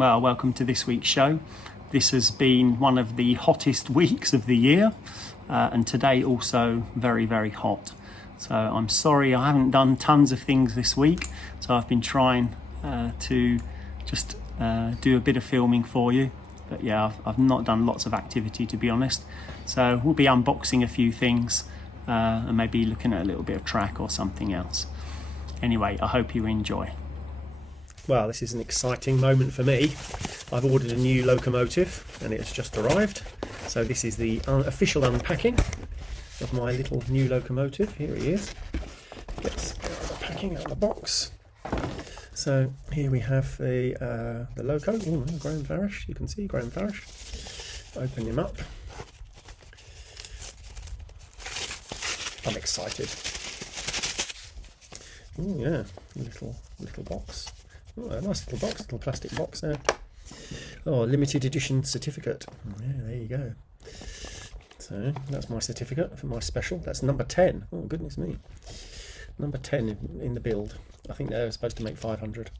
Well, welcome to this week's show. This has been one of the hottest weeks of the year, and today also very, very hot. So I'm sorry I haven't done tons of things this week, so I've been trying to just do a bit of filming for you. But yeah, I've not done lots of activity, to be honest. So we'll be unboxing a few things and maybe looking at a little bit of track or something else. Anyway, I hope you enjoy. Well, this is an exciting moment for me. I've ordered a new locomotive and it's just arrived. So this is the official unpacking of my little new locomotive. Here he is. Gets the packing out of the box. So here we have the loco. Ooh, Graham Farish. You can see Graham Farish. Open him up. I'm excited. Oh yeah, little box. Oh, a nice little box, little plastic box there. Oh, limited edition certificate. Yeah, there you go. So that's my certificate for my special. That's number 10. Oh, goodness me. Number 10 in the build. I think they're supposed to make 500.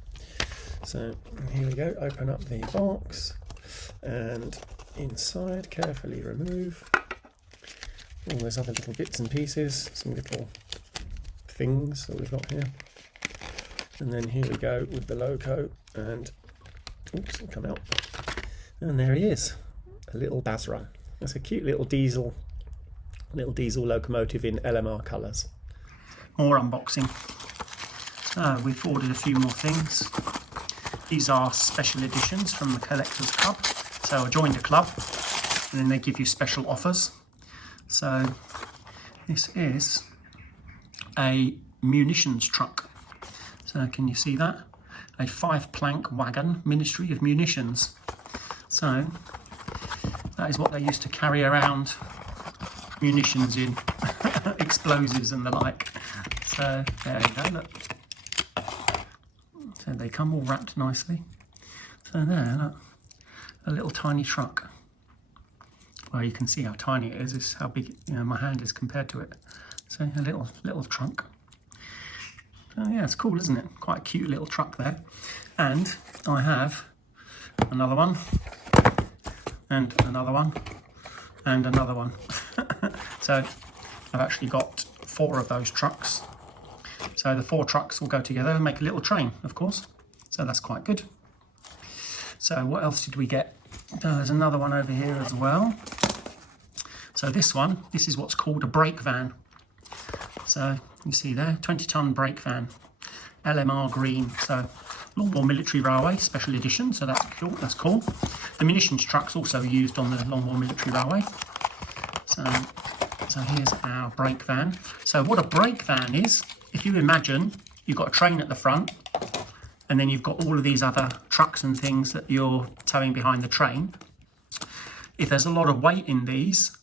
So here we go. Open up the box. And inside, carefully remove all those other little bits and pieces. Some little things that we've got here. And then here we go with the loco, and oops, it'll come out. And there he is, a little Basra. That's a cute little diesel locomotive in LMR colours. More unboxing. So we've ordered a few more things. These are special editions from the Collectors Club. So I joined a club, and then they give you special offers. So this is a munitions truck. So can you see that? A 5-plank wagon, Ministry of Munitions. So that is what they used to carry around munitions in, explosives and the like. So there you go, look. So they come all wrapped nicely. So there, look, a little tiny truck. Well, you can see how tiny it is. This is how big, my hand is compared to it. So a little trunk. Oh yeah, it's cool, isn't it? Quite a cute little truck there. And I have another one, and another one, and another one. So I've actually got 4 of those trucks. So the 4 trucks will go together and make a little train, of course. So that's quite good. So what else did we get? There's another one over here as well. So this is what's called a brake van. So you see there, 20-ton brake van, LMR green. So Longbourn Military Railway special edition. So that's cool. That's cool. The munitions truck's also used on the Longbourn Military Railway. So here's our brake van. So what a brake van is, if you imagine you've got a train at the front, and then you've got all of these other trucks and things that you're towing behind the train. If there's a lot of weight in these,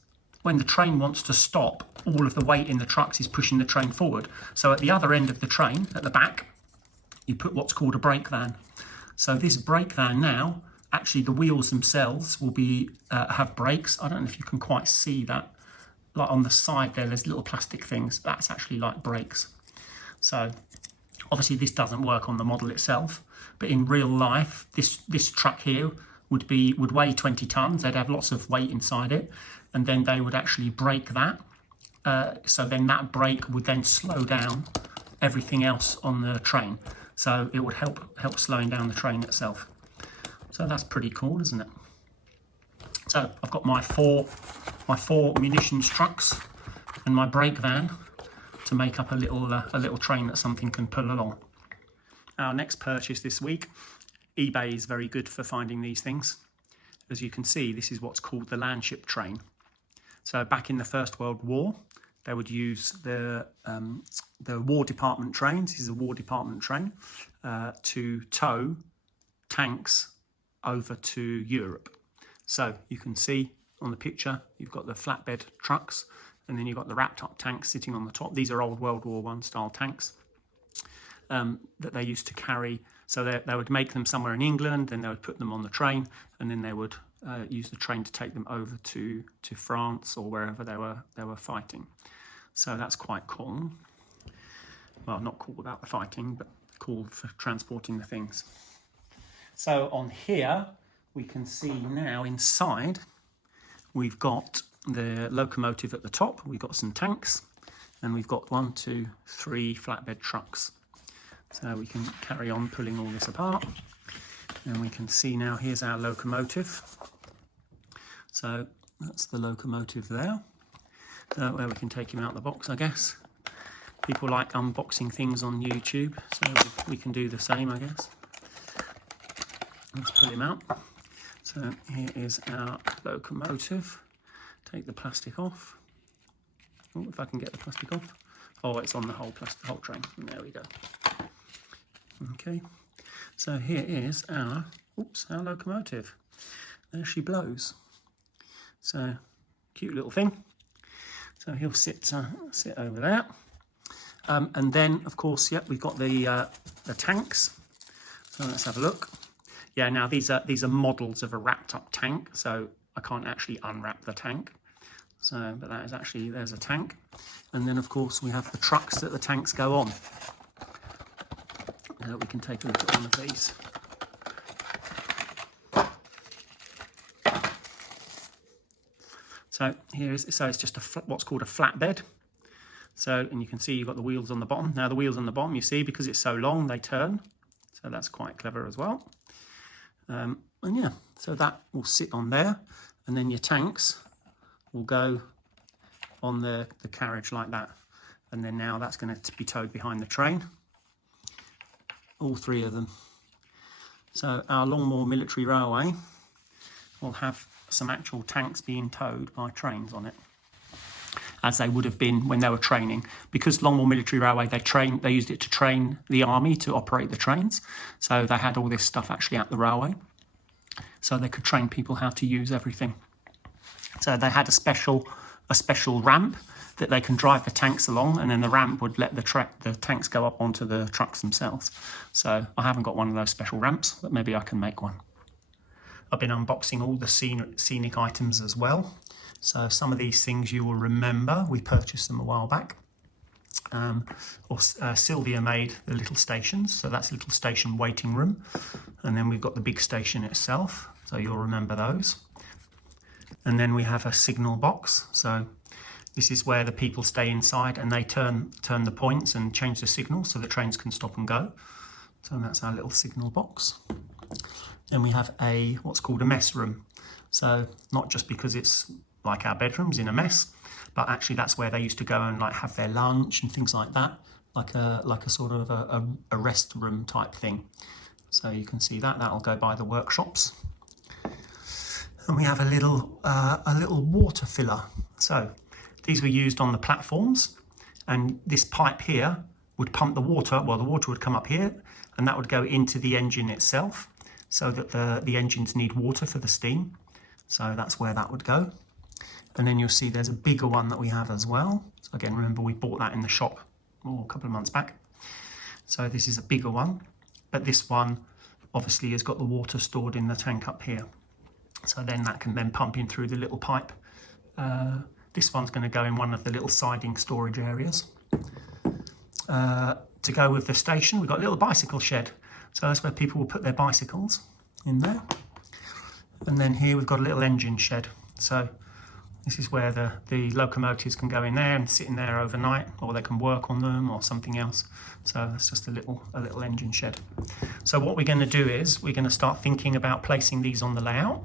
when the train wants to stop, all of the weight in the trucks is pushing the train forward. So at the other end of the train, at the back, you put what's called a brake van. So this brake van now, actually the wheels themselves will be have brakes. I don't know if you can quite see that. Like on the side there's little plastic things. That's actually like brakes. So obviously this doesn't work on the model itself, but in real life, this truck here would weigh 20 tons. They'd have lots of weight inside it, and then they would actually brake that. So then that brake would then slow down everything else on the train. So it would help slowing down the train itself. So that's pretty cool, isn't it? So I've got my four munitions trucks and my brake van to make up a little train that something can pull along. Our next purchase this week, eBay is very good for finding these things. As you can see, this is what's called the Landship train. So back in the First World War, they would use the War Department trains. This is a War Department train to tow tanks over to Europe. So you can see on the picture, you've got the flatbed trucks, and then you've got the wrapped up tanks sitting on the top. These are old World War I style tanks that they used to carry. So they would make them somewhere in England, then they would put them on the train, and then they would use the train to take them over to France or wherever they were fighting. So that's quite cool. Well, not cool about the fighting, but cool for transporting the things. So on here, we can see now inside, we've got the locomotive at the top, we've got some tanks, and we've got 1, 2, 3 flatbed trucks. So we can carry on pulling all this apart. And we can see now, here's our locomotive. So that's the locomotive there. Where we can take him out of the box, I guess. People like unboxing things on YouTube, so we can do the same, I guess. Let's pull him out. So here is our locomotive. Take the plastic off. Oh, if I can get the plastic off. Oh, it's on the whole train. There we go. Okay. So here is our locomotive. There she blows. So cute little thing. So he'll sit over there. And then, of course, yep, we've got the tanks. So let's have a look. Yeah, now these are models of a wrapped up tank, so I can't actually unwrap the tank. So, but that is actually, there's a tank. And then, of course, we have the trucks that the tanks go on. We can take a look at one of these. So it's just what's called a flatbed. So, and you can see you've got the wheels on the bottom. Now the wheels on the bottom, you see, because it's so long, they turn. So that's quite clever as well. And yeah, so that will sit on there. And then your tanks will go on the carriage like that. And then now that's going to be towed behind the train. All 3 of them. So our Longmoor Military Railway will have some actual tanks being towed by trains on it, as they would have been when they were training. Because Longmoor Military Railway, they used it to train the army to operate the trains. So they had all this stuff actually at the railway, so they could train people how to use everything. So they had a special ramp that they can drive the tanks along, and then the ramp would let the tanks go up onto the trucks themselves. So I haven't got one of those special ramps, but maybe I can make one. I've been unboxing all the scenic items as well. So some of these things you will remember, we purchased them a while back. Sylvia made the little stations, so that's a little station waiting room. And then we've got the big station itself, so you'll remember those. And then we have a signal box. So this is where the people stay inside and they turn the points and change the signal so the trains can stop and go. So that's our little signal box. Then we have what's called a mess room. So not just because it's like our bedrooms in a mess, but actually that's where they used to go and like have their lunch and things like that, like a sort of a rest room type thing. So you can see that'll go by the workshops. And we have a little water filler. So these were used on the platforms, and this pipe here would pump the water. Well, the water would come up here, and that would go into the engine itself, so that the engines need water for the steam. So that's where that would go. And then you'll see there's a bigger one that we have as well. So again, remember we bought that in the shop a couple of months back. So this is a bigger one, but this one obviously has got the water stored in the tank up here. So then that can then pump in through the little pipe. This one's going to go in one of the little siding storage areas. To go with the station, we've got a little bicycle shed. So that's where people will put their bicycles in there. And then here we've got a little engine shed. So this is where the locomotives can go in there and sit in there overnight, or they can work on them or something else. So it's just a little engine shed. So what we're going to do is we're going to start thinking about placing these on the layout.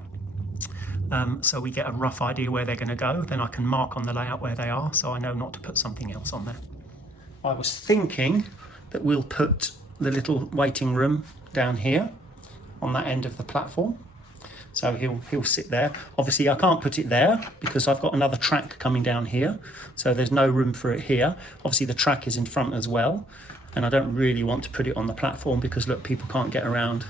So we get a rough idea where they're going to go. Then I can mark on the layout where they are, so I know not to put something else on there. I was thinking that we'll put the little waiting room down here on that end of the platform. So he'll sit there. Obviously I can't put it there because I've got another track coming down here. So there's no room for it here. Obviously the track is in front as well. And I don't really want to put it on the platform because look, people can't get around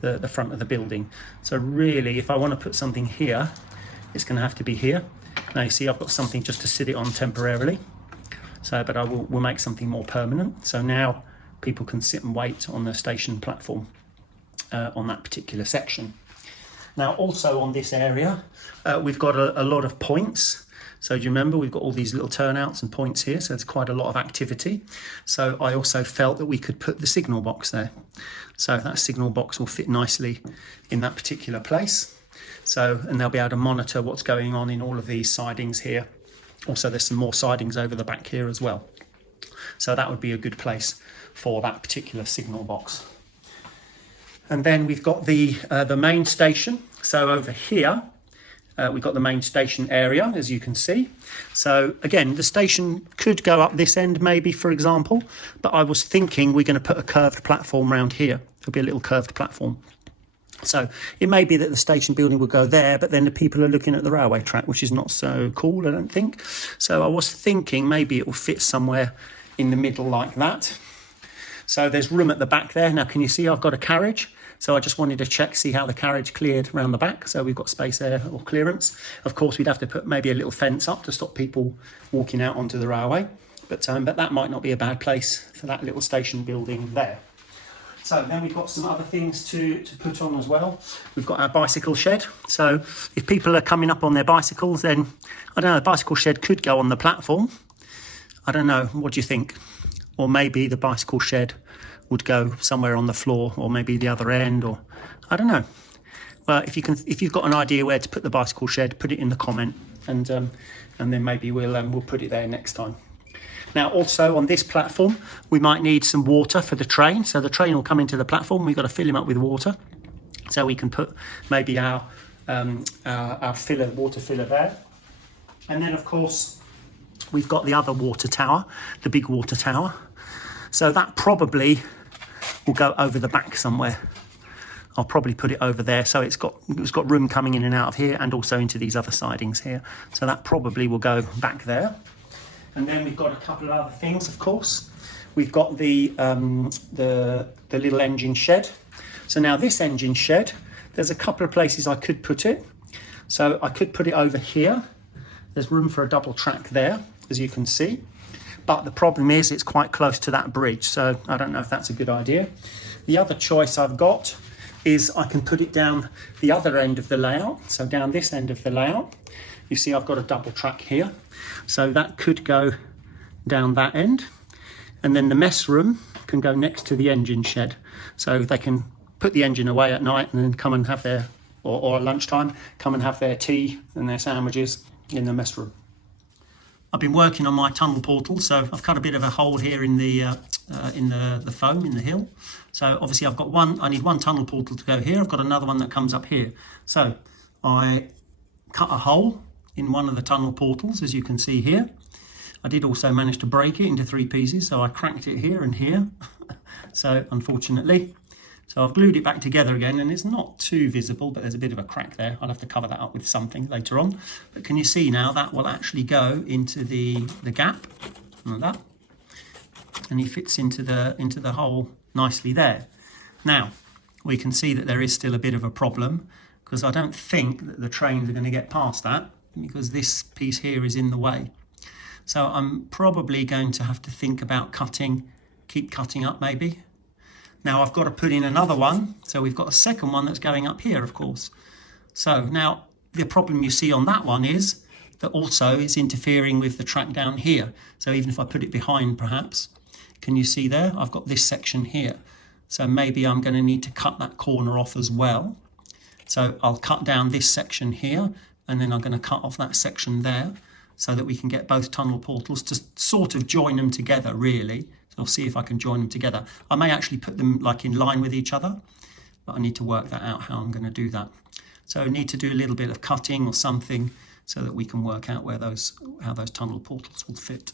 the front of the building. So really, if I want to put something here, it's going to have to be here. Now you see I've got something just to sit it on temporarily. So, but we'll make something more permanent. So now people can sit and wait on the station platform on that particular section. Now also on this area, we've got a lot of points. So do you remember we've got all these little turnouts and points here, so there's quite a lot of activity. So I also felt that we could put the signal box there. So that signal box will fit nicely in that particular place. So, and they'll be able to monitor what's going on in all of these sidings here. Also, there's some more sidings over the back here as well. So that would be a good place for that particular signal box. And then we've got the main station. So over here, we've got the main station area, as you can see. So again, the station could go up this end maybe, for example, but I was thinking we're going to put a curved platform around here. There'll be a little curved platform. So it may be that the station building will go there, but then the people are looking at the railway track, which is not so cool, I don't think. So I was thinking maybe it will fit somewhere in the middle like that. So there's room at the back there. Now, can you see I've got a carriage? So I just wanted to check, see how the carriage cleared around the back. So we've got space there or clearance. Of course, we'd have to put maybe a little fence up to stop people walking out onto the railway. But that might not be a bad place for that little station building there. So then we've got some other things to put on as well. We've got our bicycle shed. So if people are coming up on their bicycles, then, I don't know, the bicycle shed could go on the platform. I don't know, what do you think? Or maybe the bicycle shed would go somewhere on the floor, or maybe the other end, or I don't know. Well, if you've got an idea where to put the bicycle shed, put it in the comment, and then maybe we'll put it there next time. Now, also on this platform, we might need some water for the train. So the train will come into the platform. We've got to fill him up with water, so we can put maybe our water filler there. And then, of course, we've got the other water tower, the big water tower. So that probably will go over the back somewhere. I'll probably put it over there, so it's got room coming in and out of here, and also into these other sidings here. So that probably will go back there. And then we've got a couple of other things, of course. We've got the little engine shed. So now this engine shed, there's a couple of places I could put it. So I could put it over here. There's room for a double track there, as you can see. But the problem is it's quite close to that bridge, so I don't know if that's a good idea. The other choice I've got is I can put it down the other end of the layout, so down this end of the layout. You see I've got a double track here, so that could go down that end. And then the mess room can go next to the engine shed, so they can put the engine away at night and then come and have their, or at lunchtime, come and have their tea and their sandwiches in the mess room. I've been working on my tunnel portal, so I've cut a bit of a hole here in the foam, in the hill. So obviously I've got I need one tunnel portal to go here. I've got another one that comes up here. So I cut a hole in one of the tunnel portals, as you can see here. I did also manage to break it into 3 pieces, so I cracked it here and here. So unfortunately. So I've glued it back together again, and it's not too visible, but there's a bit of a crack there. I'll have to cover that up with something later on. But can you see now that will actually go into the gap, like that, and he fits into the hole nicely there. Now we can see that there is still a bit of a problem, because I don't think that the trains are going to get past that, because this piece here is in the way. So I'm probably going to have to think about keep cutting up maybe. Now I've got to put in another one, so we've got a second one that's going up here, of course. So now the problem you see on that one is that also it's interfering with the track down here. So even if I put it behind perhaps, can you see there? I've got this section here. So maybe I'm going to need to cut that corner off as well. So I'll cut down this section here, and then I'm going to cut off that section there, so that we can get both tunnel portals to sort of join them together, really. So I'll see if I can join them together. I may actually put them like in line with each other, but I need to work that out, how I'm going to do that. So I need to do a little bit of cutting or something so that we can work out how those tunnel portals will fit.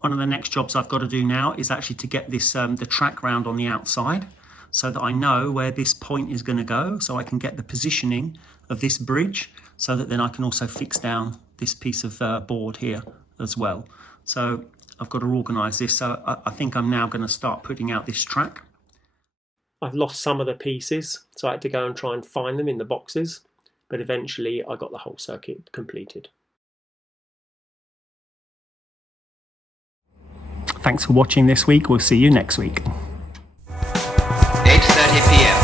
One of the next jobs I've got to do now is actually to get this the track round on the outside, so that I know where this point is going to go, so I can get the positioning of this bridge, so that then I can also fix down this piece of board here as well. So I've got to organise this. So I think I'm now going to start putting out this track. I've lost some of the pieces, so I had to go and try and find them in the boxes, but eventually I got the whole circuit completed. Thanks for watching this week. We'll see you next week. 8:30 p.m.